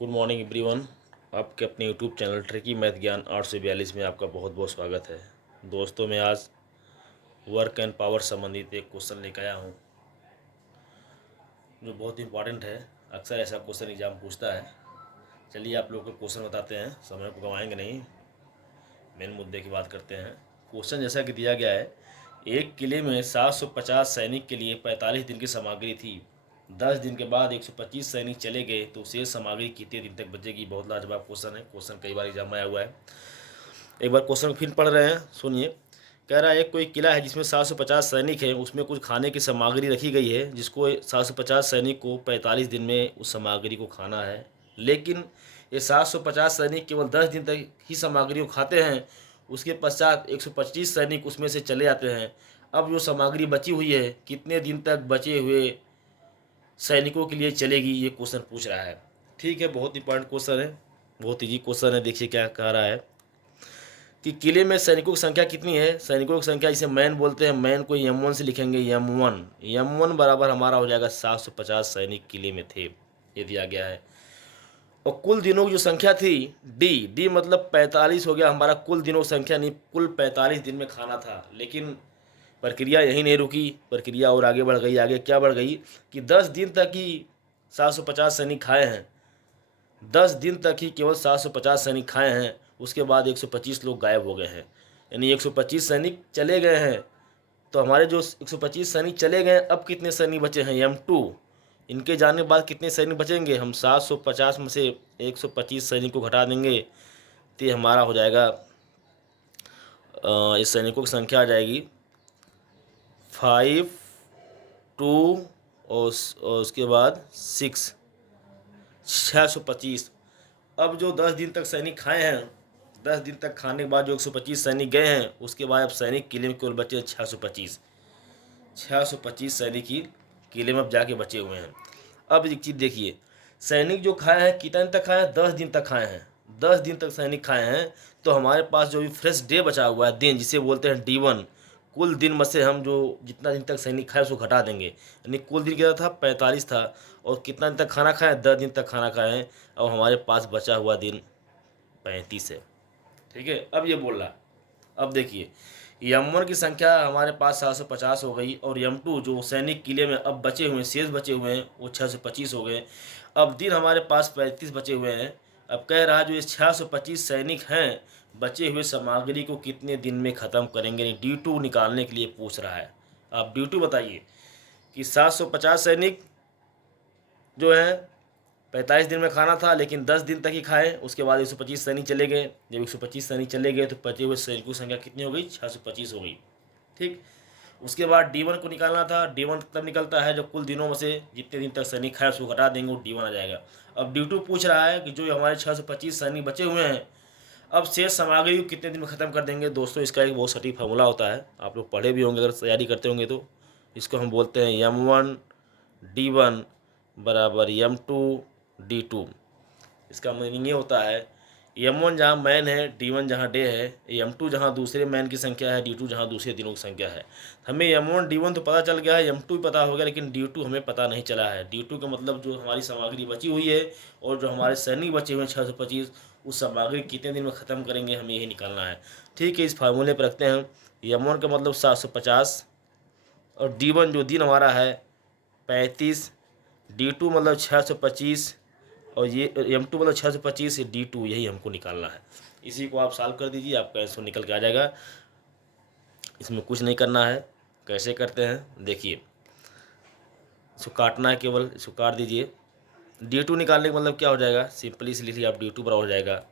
Good morning everyone. आपके अपने YouTube channel tricky math ज्ञान 842 में आपका बहुत बहुत स्वागत है। दोस्तों, मैं आज वर्क एंड पावर संबंधित एक क्वेश्चन लेकर आया हूँ जो बहुत इंपॉर्टेंट है। अक्सर ऐसा क्वेश्चन एग्जाम पूछता है। चलिए आप लोगों को क्वेश्चन बताते हैं, समय को गंवाएंगे नहीं, मेन मुद्दे की बात करते हैं। क्वेश्चन जैसा कि दिया गया है, एक किले में 750 सैनिक के लिए 45 दिन की सामग्री थी। 10 दिन के बाद 125 सैनिक चले गए तो शेष सामग्री कितने दिन तक बचेगी। बहुत लाजवाब क्वेश्चन है। क्वेश्चन कई बार एग्जाम में आया हुआ है। एक बार क्वेश्चन फिर पढ़ रहे हैं, सुनिए। कह रहा है एक कोई किला है जिसमें 750 सैनिक हैं, उसमें कुछ खाने की सामग्री रखी गई है जिसको 750 सैनिक को 45 दिन में उस सामग्री को खाना है। लेकिन ये 750 सैनिक केवल 10 दिन तक ही सामग्री को खाते हैं। उसके पश्चात 125 सैनिक उसमें से चले जाते हैं। अब जो सामग्री बची हुई है कितने दिन तक बचे हुए सैनिकों के लिए चलेगी, ये क्वेश्चन पूछ रहा है। ठीक है, बहुत इंपॉर्टेंट क्वेश्चन है, बहुत ईजी क्वेश्चन है। देखिए क्या कह रहा है कि किले में सैनिकों की संख्या कितनी है। सैनिकों की संख्या जिसे मैन बोलते हैं, मैन को M1 से लिखेंगे। M1 बराबर हमारा हो जाएगा 750 सैनिक किले में थे, ये दिया गया है। और कुल दिनों की जो संख्या थी डी मतलब 45 हो गया हमारा कुल दिनों की संख्या, नहीं कुल 45 दिन में खाना था। लेकिन प्रक्रिया यहीं नहीं रुकी, प्रक्रिया और आगे बढ़ गई। आगे क्या बढ़ गई कि 10 दिन तक ही 750 सैनिक खाए हैं। 10 दिन तक ही केवल 750 सैनिक खाए हैं। उसके बाद 125 लोग गायब हो गए हैं, यानी 125 सैनिक चले गए हैं। तो हमारे जो 125 सैनिक चले गए, अब कितने सैनिक बचे हैं M2। इनके जाने के बाद कितने सैनिक बचेंगे, हम 750 में से 125 सैनिक को घटा देंगे तो ये हमारा हो जाएगा, इस सैनिकों की संख्या आ जाएगी 5 2 और उसके बाद 625। अब जो 10 दिन तक सैनिक खाए हैं, 10 दिन तक खाने के बाद जो 125 सैनिक गए हैं, उसके बाद अब सैनिक किले में केवल बचे 625 सैनिक ही किले में अब जाके बचे हुए हैं। अब एक चीज़ देखिए, सैनिक जो खाए हैं कितने दिन तक खाए हैं, 10 दिन तक खाए हैं। 10 दिन तक सैनिक खाए हैं, तो हमारे पास जो भी फ्रेश डे बचा हुआ है, दिन जिसे बोलते हैं D1, कुल दिन में से हम जो जितना दिन तक सैनिक खाए उसको घटा देंगे। यानी कुल दिन कितना था, 45 था। और कितना दिन तक खाना खाए, 10 दिन तक खाना खाए हैं। अब हमारे पास बचा हुआ दिन 35 है। ठीक है, अब ये बोल रहा, अब देखिए M1 की संख्या हमारे पास 750 हो गई, और M2 जो सैनिक किले में अब बचे हुए शेष बचे हुए हैं वो 625 हो गए। अब दिन हमारे पास 35 बचे हुए हैं। अब कह रहा जो ये 625 सैनिक हैं, बचे हुए सामग्री को कितने दिन में ख़त्म करेंगे। D2 निकालने के लिए पूछ रहा है। आप D2 बताइए कि 750 सैनिक जो है 45 दिन में खाना था, लेकिन 10 दिन तक ही खाए। उसके बाद 125 सैनिक चले गए। जब 125 सैनिक चले गए तो बचे हुए सैनिकों की संख्या कितनी हो गई, 625 हो गई। ठीक, उसके बाद D1 को निकालना था। D1 तब निकलता है जब कुल दिनों में से जितने दिन तक सैनिक खाए उसको घटा देंगे, वो D1 आ जाएगा। अब D2 पूछ रहा है कि जो हमारे 625 सैनिक बचे हुए हैं, अब शेष सामग्री को कितने दिन में ख़त्म कर देंगे। दोस्तों, इसका एक बहुत सटीक फार्मूला होता है, आप लोग पढ़े भी होंगे अगर तैयारी करते होंगे तो। इसको हम बोलते हैं M1 D1 बराबर M2 D2। इसका मीनिंग ये होता है M1 जहाँ मैन है, D1 जहाँ डे है, M2 जहाँ दूसरे मैन की संख्या है, D2 जहाँ दूसरे दिनों की संख्या है। हमें M1 D1 तो पता चल गया है, M2 भी पता हो गया, लेकिन D2 हमें पता नहीं चला है। D2 का मतलब जो हमारी सामग्री बची हुई है और जो हमारे सैनिक बचे हुए हैं 625, उस सामग्री कितने दिन में ख़त्म करेंगे, हमें यही निकालना है। ठीक है, इस फार्मूले पर रखते हैं। M1 का मतलब 750, और D1 जो दिन हमारा है 35, D2 मतलब 625, और ये M2 मतलब 625, D2 यही हमको निकालना है। इसी को आप सॉल्व कर दीजिए, आपका आंसर निकल के आ जाएगा। इसमें कुछ नहीं करना है। कैसे करते हैं देखिए, इसको काटना है, केवल इसको काट दीजिए। D2 निकालने का मतलब क्या हो जाएगा, सिंपली से लिखिए आप, D2 बराबर हो जाएगा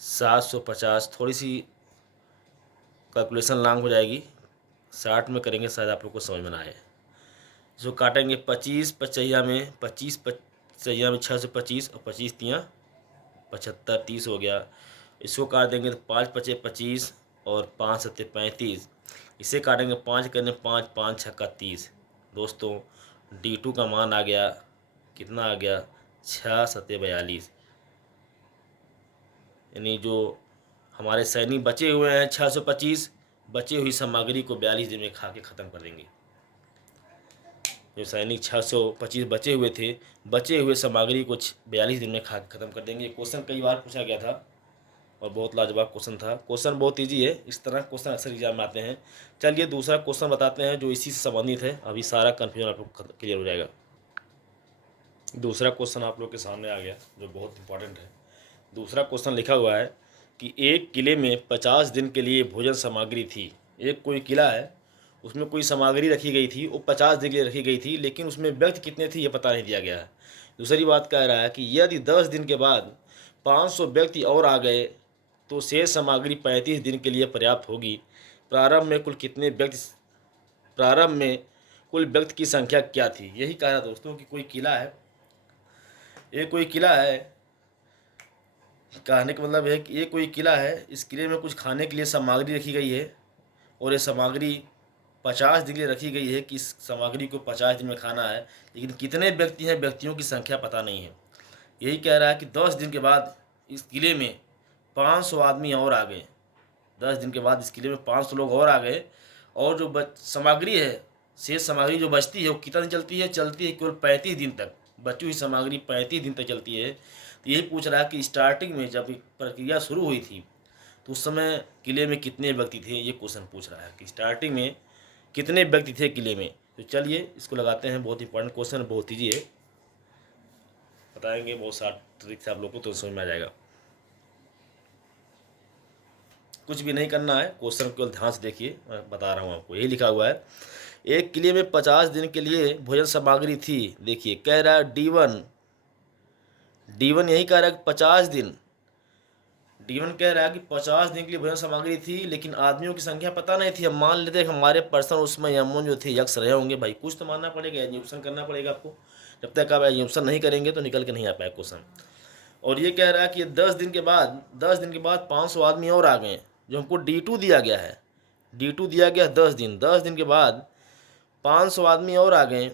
750। थोड़ी सी कैलकुलेशन लॉन्ग हो जाएगी, 60 में करेंगे शायद आप लोग को समझ में ना आए। इसको काटेंगे 25 पचैया में, 25 पचैया में 625, और 25 तियाँ 75, 30 हो गया। इसको काट देंगे तो 5 पचे 25 और 5 सत्ते 35। इसे काटेंगे 5 करने 5, 5 छक्का 30। दोस्तों, D2 का मान आ गया, कितना आ गया, 6 सत्ते 42। यानी जो हमारे सैनिक बचे हुए हैं 625, बची हुई सामग्री को 42 दिन में खा के ख़त्म कर देंगे। जो सैनिक 625 बचे हुए थे, बचे हुए सामग्री को 42 दिन में खा खत्म कर देंगे। क्वेश्चन कई बार पूछा गया था और बहुत लाजवाब क्वेश्चन था। क्वेश्चन बहुत ईजी है, इस तरह क्वेश्चन अक्सर एग्जाम में आते हैं। चलिए दूसरा क्वेश्चन बताते हैं जो इसी से संबंधित है, अभी सारा कन्फ्यूजन आप लोग क्लियर हो जाएगा। दूसरा क्वेश्चन आप लोग के सामने आ गया जो बहुत इंपॉर्टेंट है। दूसरा क्वेश्चन लिखा हुआ है कि एक किले में 50 दिन के लिए भोजन सामग्री थी। एक कोई किला है, उसमें कोई सामग्री रखी गई थी, वो 50 दिन के लिए रखी गई थी, लेकिन उसमें व्यक्ति कितने थे ये पता नहीं दिया गया है। दूसरी बात कह रहा है कि यदि 10 दिन के बाद 500 व्यक्ति और आ गए तो शेष सामग्री 35 दिन के लिए पर्याप्त होगी। प्रारंभ में कुल व्यक्ति की संख्या क्या थी। यही कह रहा दोस्तों कि कोई किला है, ये कोई किला है, कहने का मतलब है कि ये कोई किला है, इस किले में कुछ खाने के लिए सामग्री रखी गई है और ये सामग्री 50 दिन के लिए रखी गई है कि इस सामग्री को 50 दिन में खाना है, लेकिन कितने व्यक्ति हैं, व्यक्तियों की संख्या पता नहीं है। यही कह रहा है कि 10 दिन के बाद इस किले में 500 आदमी और आ गए। 10 दिन के बाद इस किले में 500 लोग और आ गए और जो सामग्री है, शेष सामग्री जो बचती है वो कितना दिन चलती है केवल 35 दिन तक। बची हुई सामग्री 35 दिन तक चलती है। तो यही पूछ रहा है कि स्टार्टिंग में जब प्रक्रिया शुरू हुई थी तो उस समय किले में कितने व्यक्ति थे, ये क्वेश्चन पूछ रहा है कि स्टार्टिंग में कितने व्यक्ति थे किले में। तो चलिए इसको लगाते हैं, बहुत इंपॉर्टेंट क्वेश्चन है, बहुत ईजी है, बताएंगे बहुत सारा ट्रिक से आप लोग को तो समझ में आ जाएगा। कुछ भी नहीं करना है, क्वेश्चन केवल ध्यान से देखिए, मैं बता रहा हूँ आपको। यही लिखा हुआ है एक किले में 50 दिन के लिए भोजन सामग्री थी। देखिए कह रहा है D1 यही कह रहा है 50 दिन। D1 कह रहा है कि 50 दिन के लिए भोजन सामग्री थी, लेकिन आदमियों की संख्या पता नहीं थी। अब मान लेते हैं हमारे पर्सन उसमें यमन जो थे यक्ष रहे होंगे। भाई कुछ तो मानना पड़ेगा, एज्यूम्पशन करना पड़ेगा आपको। जब तक आप एज्यूम्पशन नहीं करेंगे तो निकल के नहीं आ पाए क्वेश्चन। और ये कह रहा है कि 10 दिन के बाद 500 आदमी और आ गए, जो हमको D2 दिया गया है। D2 दिया गया 10 दिन के बाद 500 आदमी और आ गए।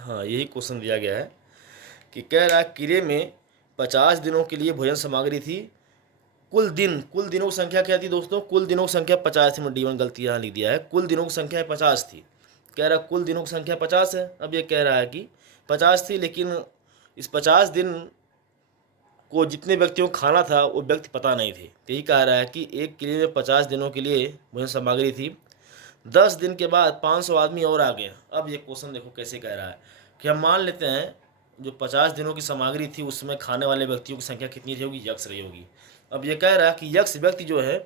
हाँ यही क्वेश्चन दिया गया है कि कह रहा है किले में 50 दिनों के लिए भोजन सामग्री थी। कुल दिनों की संख्या क्या थी दोस्तों, कुल दिनों की संख्या 50 थी। मैं D1 गलती यहाँ लिख दिया है, कुल दिनों की संख्या 50 थी। कह रहा है कुल दिनों की संख्या 50 है। अब ये कह रहा है कि 50 थी, लेकिन इस 50 दिन को जितने व्यक्तियों को खाना था वो व्यक्ति पता नहीं थे। तो यही कह रहा है कि एक किले में 50 दिनों के लिए भोजन सामग्री थी। 10 दिन के बाद 500 आदमी और आ गए। अब ये क्वेश्चन देखो कैसे कह रहा है कि हम मान लेते हैं जो 50 दिनों की सामग्री थी उसमें खाने वाले व्यक्तियों की संख्या कितनी रही होगी, यक्ष रही होगी। अब ये कह रहा है कि यक्ष व्यक्ति जो है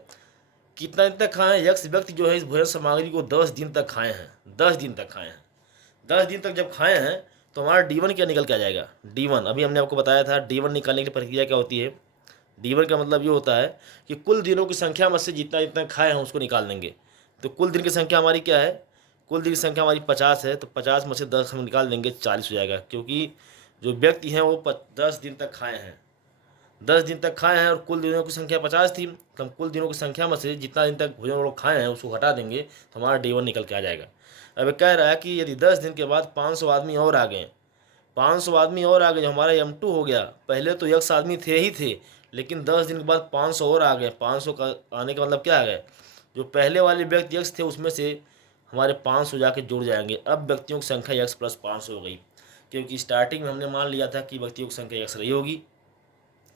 कितना दिन तक खाए हैं। यक्ष व्यक्ति जो है इस भोजन सामग्री को 10 दिन तक खाए हैं। 10 दिन तक खाए हैं। 10 दिन तक जब खाए हैं तो हमारा D1 क्या निकल के आ जाएगा। D1 अभी हमने आपको बताया था, D1 निकालने की प्रक्रिया क्या होती है। D1 का मतलब ये होता है कि कुल दिनों की संख्या में से जितना जितना खाए हैं उसको निकाल देंगे। तो कुल दिन की संख्या हमारी क्या है, कुल दिन की संख्या हमारी 50 है, तो 50 में से 10 हम निकाल देंगे, 40 हो जाएगा। क्योंकि जो व्यक्ति हैं वो 10 दिन तक खाए हैं, 10 दिन तक खाए हैं और कुल दिनों की संख्या 50 थी। तो हम कुल दिनों की संख्या में से जितना दिन तक भोजन वो लोग खाए हैं उसको हटा देंगे तो हमारा D1 निकल के आ जाएगा। अब कह रहा है कि यदि 10 दिन के बाद 500 आदमी और आ गए, 500 आदमी और आ गए, जो हमारा M2 हो गया। पहले तो यक्ष आदमी थे ही थे, लेकिन 10 दिन के बाद 500 और आ गए। 500 का आने का मतलब क्या आ गए, जो पहले वाले व्यक्ति यक्ष थे उसमें से हमारे 500 जाके जुड़ जाएंगे। अब व्यक्तियों की संख्या यक्ष प्लस 500 हो गई, क्योंकि स्टार्टिंग में हमने मान लिया था कि व्यक्तियों की संख्या यक्ष रही होगी,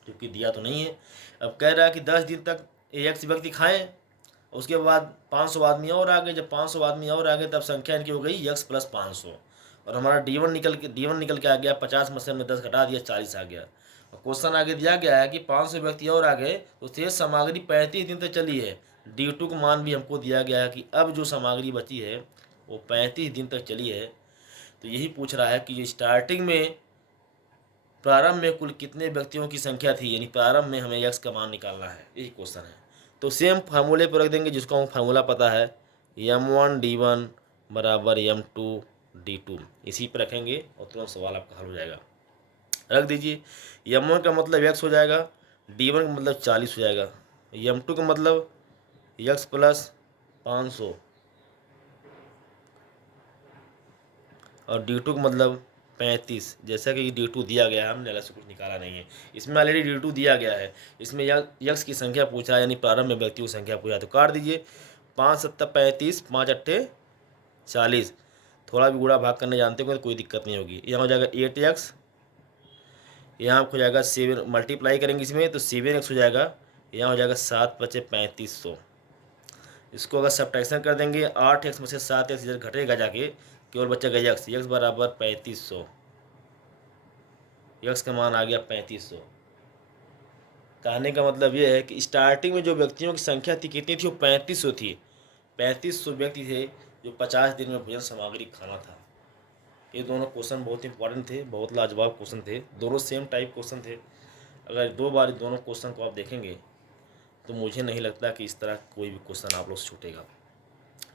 क्योंकि दिया तो नहीं है। अब कह रहा है कि 10 दिन तक यक्ष व्यक्ति खाएं, उसके बाद 500 आदमी और आ गए। जब 500 आदमी और आ गए तब संख्या इनकी हो गई यक्ष प्लस 500 और हमारा D1 निकल के आ गया। 50 में से हमने 10 घटा दिया, 40 आ गया। और क्वेश्चन आगे दिया गया है कि 500 व्यक्ति और आ गए तो शेष सामग्री 35 दिन तक चली है। D2 का मान भी हमको दिया गया है कि अब जो सामग्री बची है वो 35 दिन तक चली है। तो यही पूछ रहा है कि ये स्टार्टिंग में प्रारंभ में कुल कितने व्यक्तियों की संख्या थी, यानी प्रारंभ में हमें यक्ष का मान निकालना है, यही क्वेश्चन है। तो सेम फार्मूले पर रख देंगे, जिसको हम फार्मूला पता है M1 D1 बराबर M2 D2, इसी पर रखेंगे और तुरंत सवाल आपका हल हो जाएगा। रख दीजिए, M1 का मतलब यक्ष हो जाएगा, D1 का मतलब 40 हो जाएगा, M2 का मतलब यक्ष प्लस 500 और D2 का मतलब 35। जैसा कि D2 दिया गया है, हमने अलग से कुछ निकाला नहीं है। इसमें ऑलरेडी D2 दिया गया है, इसमें यक्ष की संख्या पूछा है, यानी प्रारंभ में व्यक्तियों की संख्या पूछा है। तो काट दीजिए, 5 7 35, 5 8 40। थोड़ा भी गुणा भाग करने जानते हो तो कोई दिक्कत नहीं होगी। यहाँ हो जाएगा 8x, यहाँ हो जाएगा 7, मल्टीप्लाई करेंगे इसमें तो 7x हो जाएगा। यहाँ हो जाएगा 7 × 5 = 3500। इसको अगर सब्ट्रैक्शन कर देंगे 8x में से 7x इधर घटेगा जाके, केवल बचेगा x, x बराबर 3500। x का मान आ गया 3500। कहने का मतलब ये है कि स्टार्टिंग में जो व्यक्तियों की संख्या थी कितनी थी, वो 3500 थी। 3500 व्यक्ति थे जो 50 दिन में भोजन सामग्री खाना था। ये दोनों क्वेश्चन बहुत इंपॉर्टेंट थे, बहुत लाजवाब क्वेश्चन थे, दोनों सेम टाइप क्वेश्चन थे। अगर 2 बार दोनों क्वेश्चन को आप देखेंगे तो मुझे नहीं लगता कि इस तरह कोई भी क्वेश्चन आप लोग से छूटेगा।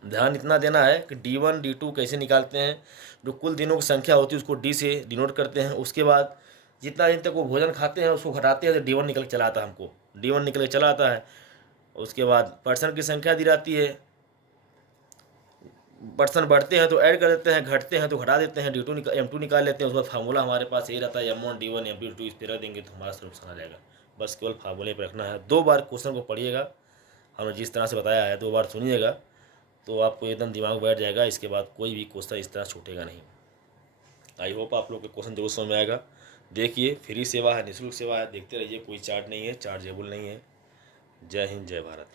ध्यान इतना देना है कि D1 D2 कैसे निकालते हैं। जो कुल दिनों की संख्या होती है उसको D से डिनोट करते हैं। उसके बाद जितना दिन तक वो भोजन खाते हैं उसको घटाते हैं तो D1 निकल के चला आता है, हमको D1 निकल के चला आता है। उसके बाद पर्सन की संख्या दी जाती है, पर्सन बढ़ते हैं तो ऐड कर देते हैं, घटते हैं तो घटा देते हैं, M2 निकाल लेते हैं। उसके बाद फार्मूला हमारे पास यही रहता है M1 D1 M2 D2, इस पर रख देंगे तो हमारा सोल्यूशन आ जाएगा। बस केवल फार्मूले पर रखना है। 2 बार क्वेश्चन को पढ़िएगा, हमने जिस तरह से बताया है 2 बार सुनिएगा तो आपको एकदम दिमाग बैठ जाएगा। इसके बाद कोई भी क्वेश्चन इस तरह छूटेगा नहीं। आई होप आप लोग के क्वेश्चन जरूर समझ में आएगा। देखिए, फ्री सेवा है, निःशुल्क सेवा है, देखते रहिए। कोई चार्ज नहीं है, चार्जेबल नहीं है। जय हिंद, जय भारत।